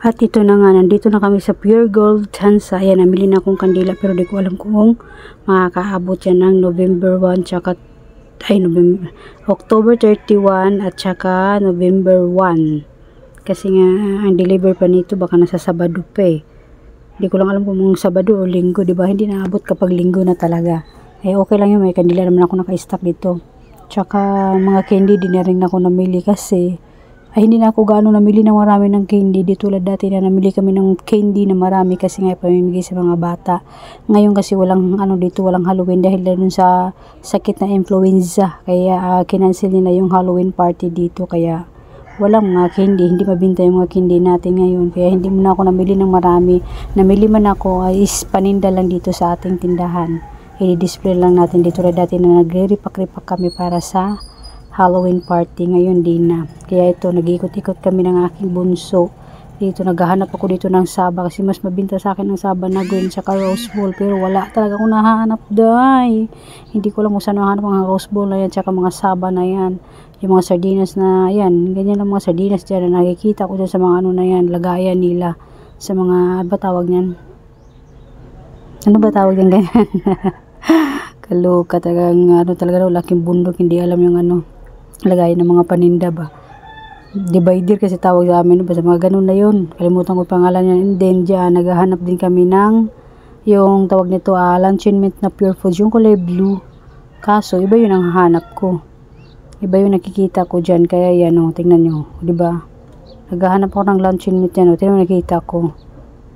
At ito na nga, nandito na kami sa Pure Gold Hansa. Ayan, namili na akong kandila pero di ko alam kung makakaabot yan ng November 1 tsaka October 31 at tsaka November 1. Kasi nga, ang deliver pa nito baka nasa Sabado pa eh. Di ko lang alam kung Sabado o Linggo, di ba? Hindi naabot kapag Linggo na talaga. Eh, okay lang yun, may kandila naman ako naka-stock dito. Tsaka mga candy, di na rin ako namili kasi hindi na ako gaano namili ng marami ng candy. Di tulad dati na namili kami ng candy na marami kasi nga pamimigay sa mga bata. Ngayon kasi walang dito, walang Halloween dahil dun sa sakit na influenza. Kaya kinancel nila yung Halloween party dito. Kaya walang mga candy, hindi mabinta yung mga candy natin ngayon. Kaya hindi muna ako namili ng marami. Namili man ako is paninda lang dito sa ating tindahan. I-display lang natin dito tulad dati na nagre-repack-repack kami para sa Halloween party. Ngayon din na. Kaya ito, nag-ikot-ikot kami ng aking bunso. Dito, naghahanap ako dito ng saba kasi mas mabinta sa akin ng saba na green tsaka rose ball. Pero wala talaga akong nahanap dahil. Hindi ko lang kung saan nahanap mga rose ball na yan tsaka mga saba na yan. Yung mga sardinas na yan. Ganyan lang mga sardinas dyan na nakikita ko dyan sa mga na yan. Lagayan nila. Sa mga, ba tawag yan? Ano ba tawag yan ganyan? Kaloka talagang talaga laking bundok. Hindi alam yung lagayan ng mga paninda ba. Divider kasi tawag sa amin ba sa mga ganun na yun. Kalimutan ko pangalan yan. And then dyan naghahanap din kami ng yung tawag nito luncheon meat na pure foods. Yung kulay blue. Kaso iba yun ang hanap ko. Iba yung nakikita ko dyan. Kaya yan tingnan nyo. Diba? Naghahanap ako ng luncheon meat yan. Tingnan mo nakikita ko.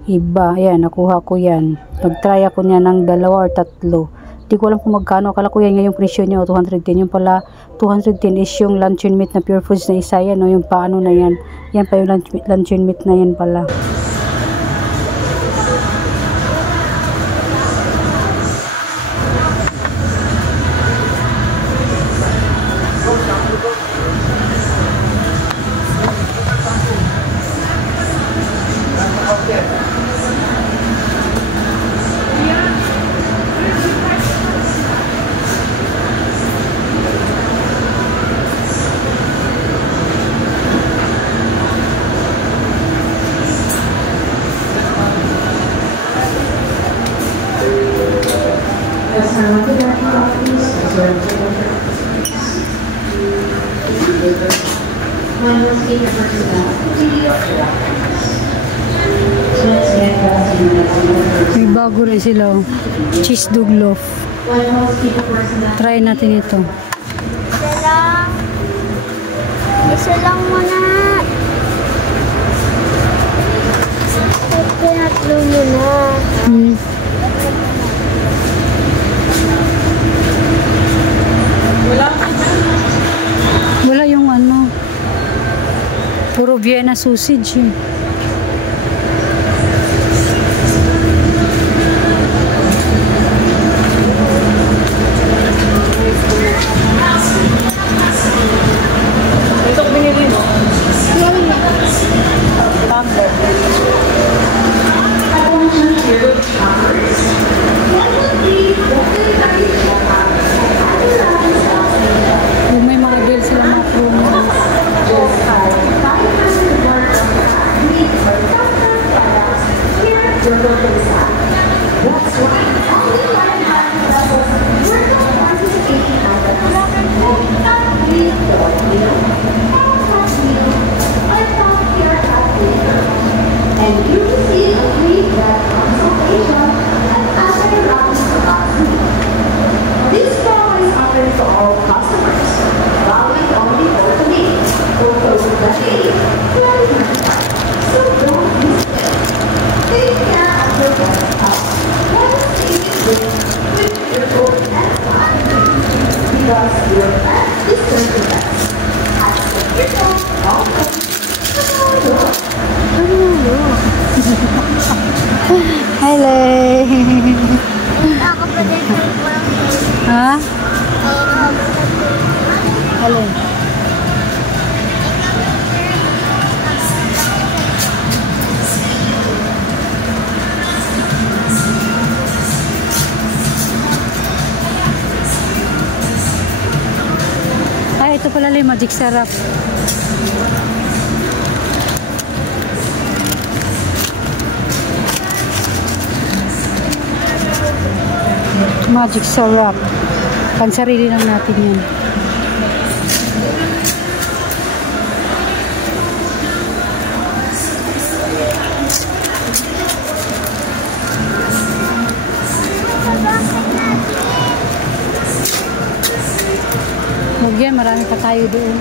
Iba. Ayan nakuha ko yan. Nag-try ako niya ng 2 or 3. Di ko alam kung magkano. Akala ko yan nga yung presyo niya 210. Yung pala 210 is yung luncheon meat na pure foods na isa yan. Yung paano na yan. Yan pa yung luncheon meat na yan pala. May bago rin sila. Cheese dog loaf. Try natin ito. Isa lang muna. Pinatlo muna. Wala yung puro Vienna sausage eh. Ito binili mo? Tumbler. Kung may mga deal sila mga promo. Hello. Ha? Hello. Ito pala yung magic sarap. Magic syrup. Pansarili lang natin yan. Huwag yan, marami pa tayo doon.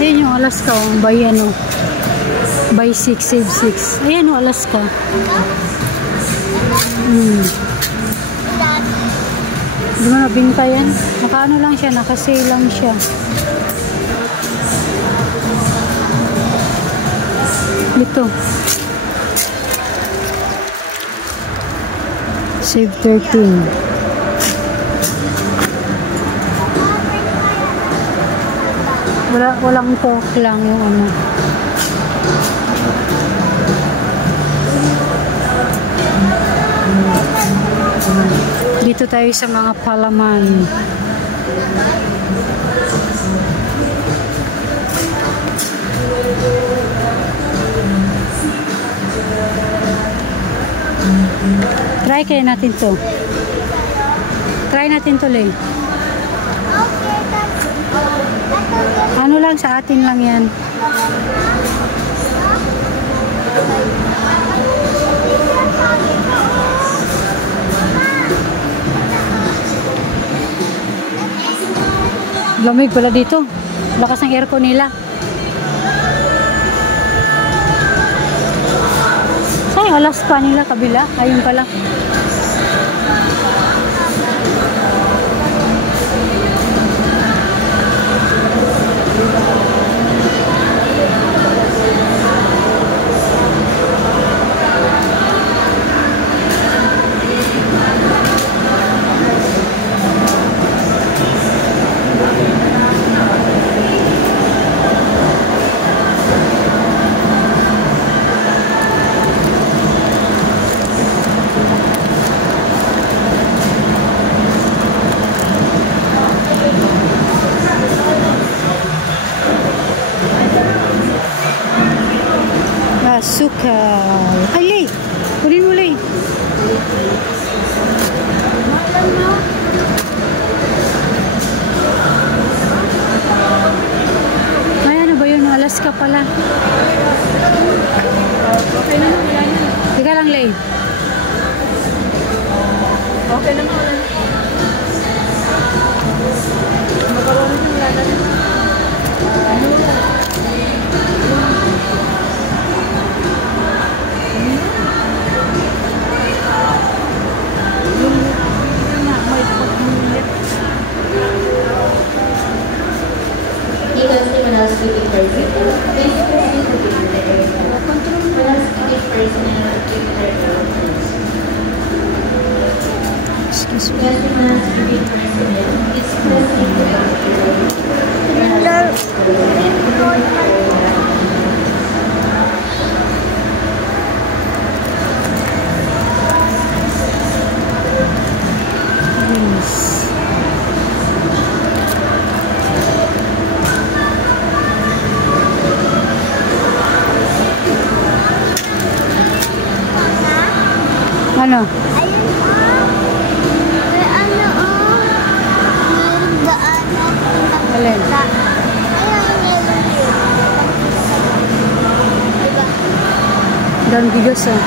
Ayan yung Alaska, buy ano, buy 6, save 6. Ayan yung Alaska. Di ba nabingka yan? Naka-ano lang siya, naka-sale lang siya. Ito. Save 13. Walang pork lang yung ano. Dito tayo sa mga palaman. Try kaya natin to. Try natin to, Lay. Ano lang, sa atin lang yan. Lamig pala dito. Lakas ng aircon nila. Saan yung Alaska nila, kabila? Ayun pala. Sukal. Ay, Lay. Kunin mo, Lay. Ay, ano ba yun? Alaska pala. Okay na, wala na. Teka lang, Lay. Okay na, wala na. Makaroon na, wala na. Excuse me. Ano? Alin? Dan bigas ah.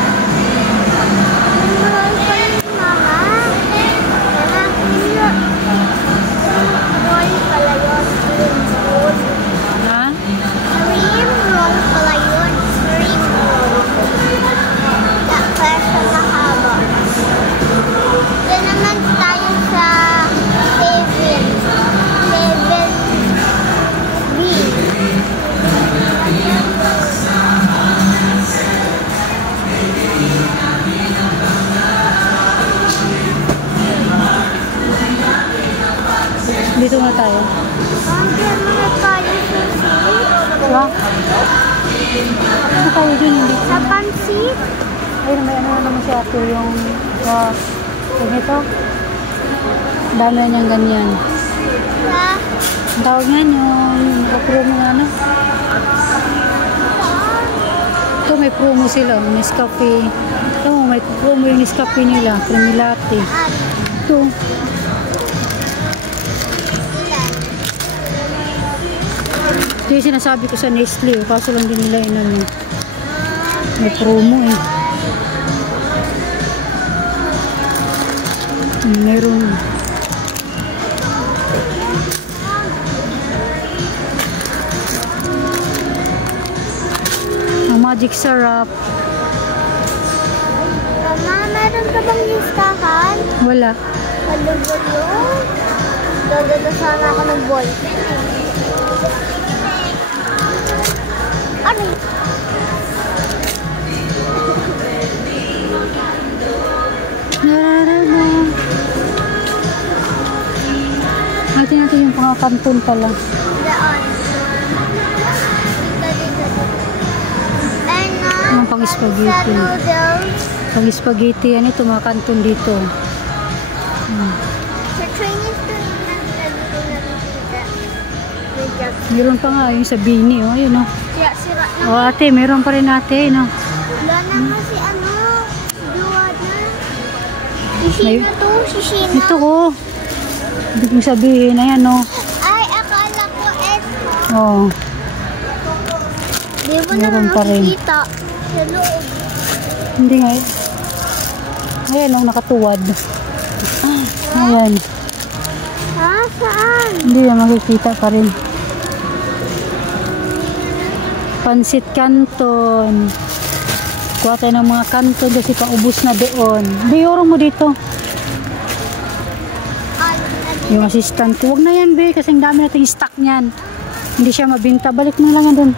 Dito na tayo. Wah. Dito tayo dun, hindi. Sa pansit? Ayun, may ano naman si ate yung ito. Dami na niyang ganyan. Ang tawag niyan yung promo nga ano. Ito may promo sila. Nescafe. Ito may promo yung Nescafe nila. Creamy latte. dito. Ito yung sinasabi ko sa Nestle, kaso lang din nila inano. May promo eh. Meron. Ang magic syrup. Mama, meron ka bang listahan? Wala. Gulo-gulo. Dodolo sana ako ng ballpen. Ano? Natin natin yung pangakanton pala. Daan. Dito. And Ang pang-spaghetti. sa noodles. Pang-spaghetti, yan ito, mga kanton dito. Sa Chinese to nakikita. May jug. Meron pa nga yung sa Bini, oh, yun, oh. Sira na. Oh, ate, meron pa rin ate, no? Wala naman si ano. Duwada. Si May- Shina to. Si Shina. Ito, oh. Ibig mong sabihin, ayan, oh. Ay, akala ko eto. Oh, Di mo Meron naman pa rin. makikita. Sa loob. hindi nga, eh. Ayan, oh, nakatuwad. Ayan, Ha? Saan? hindi na makikita pa rin. Pansit Canton. Kuha tayo ng mga kanton kasi paubos na doon. Biyorong mo dito. Yung assistant. Huwag na yan, be. Kasi ang dami nating stock niyan. Hindi siya mabinta. Balik mo lang yan doon.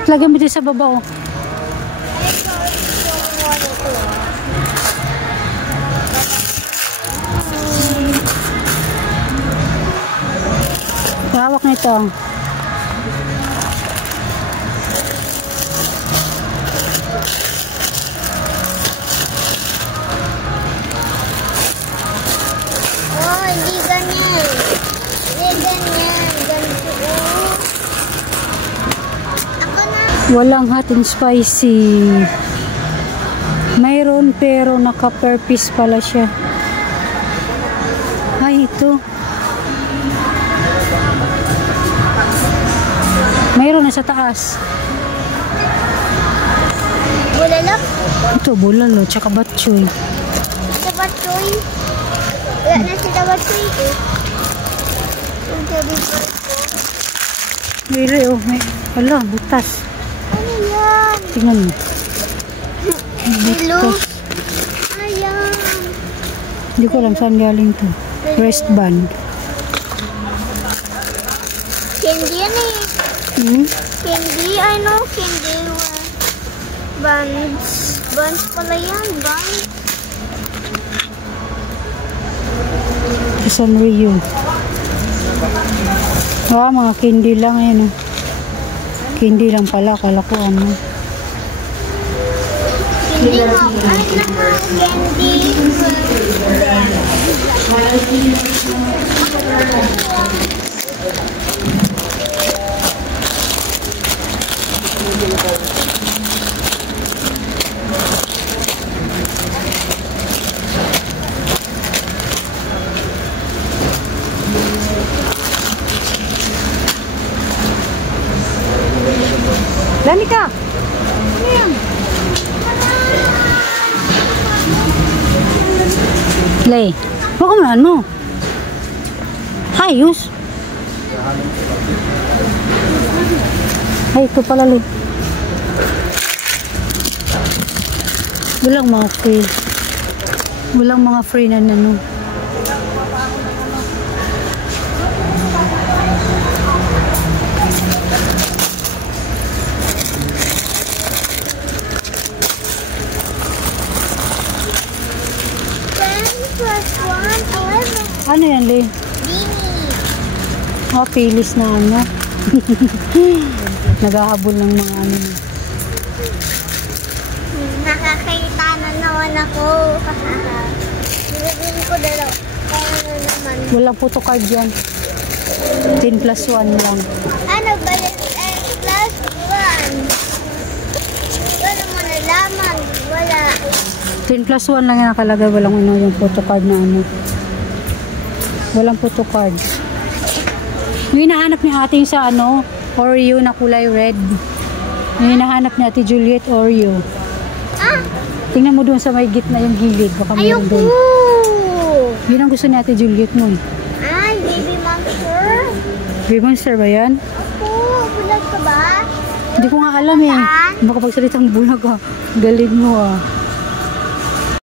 Lagyan mo dito sa baba, oh. Hawak nito. Oh, hindi ganyan. Hindi ganyan. Ganito. Oh. Ako na. Walang hot and spicy. Mayroon pero naka-per piece pala siya. Ay, ito. Mayroon na sa taas. Bulalak. Ito, bulalo, tsaka batchoy. Tabatsoy. Wala na si Tabatsoy eh. Yung sabi ko. Mayroon, oh. May, wala, butas. Ano yan? Tingnan mo. Hello? Butas. Ayan. Hindi ko alam saan galing to. Wristband. Candy yan eh. Hmm? Candy, ano? Candy. Buns. Buns pala yan. Buns. Sanrio. Ah, mga candy lang yan. Oh. Candy lang pala. Kala ko ano. Hindi mo. Ay, naman. Candy. Danica! Lay, huwag kumalaan mo. Hayos. Ay, ito pala, Lay. Walang mga free. Walang mga free na ano. Ano yan, Lay? Bini. Oh, pilis na ano. Naghahabol ng mga ano. Nakakita na naman ako. Nilagyan ko dalaw. Kaya ano naman. Walang photocard yan. 10 plus 1 lang. Ano ba yun? Plus 1. Wala mo nalaman. Wala. 10 plus 1 lang yan nakalagay. Walang ano yung photocard na ano. Walang photo card. Yung hinahanap ni ate yung sa ano, Oreo na kulay red. Yung hinahanap ni ate Juliet, Oreo. Ah! Tingnan mo doon sa may gitna yung gilid. Baka meron Ayoko! doon. Yun ang gusto ni ate Juliet mo. Ay, baby monster. Baby monster ba yan? Ako, bulag ka ba? Hindi ko nga alam eh. Baka pagsalitang bulag ah. Galing mo ah.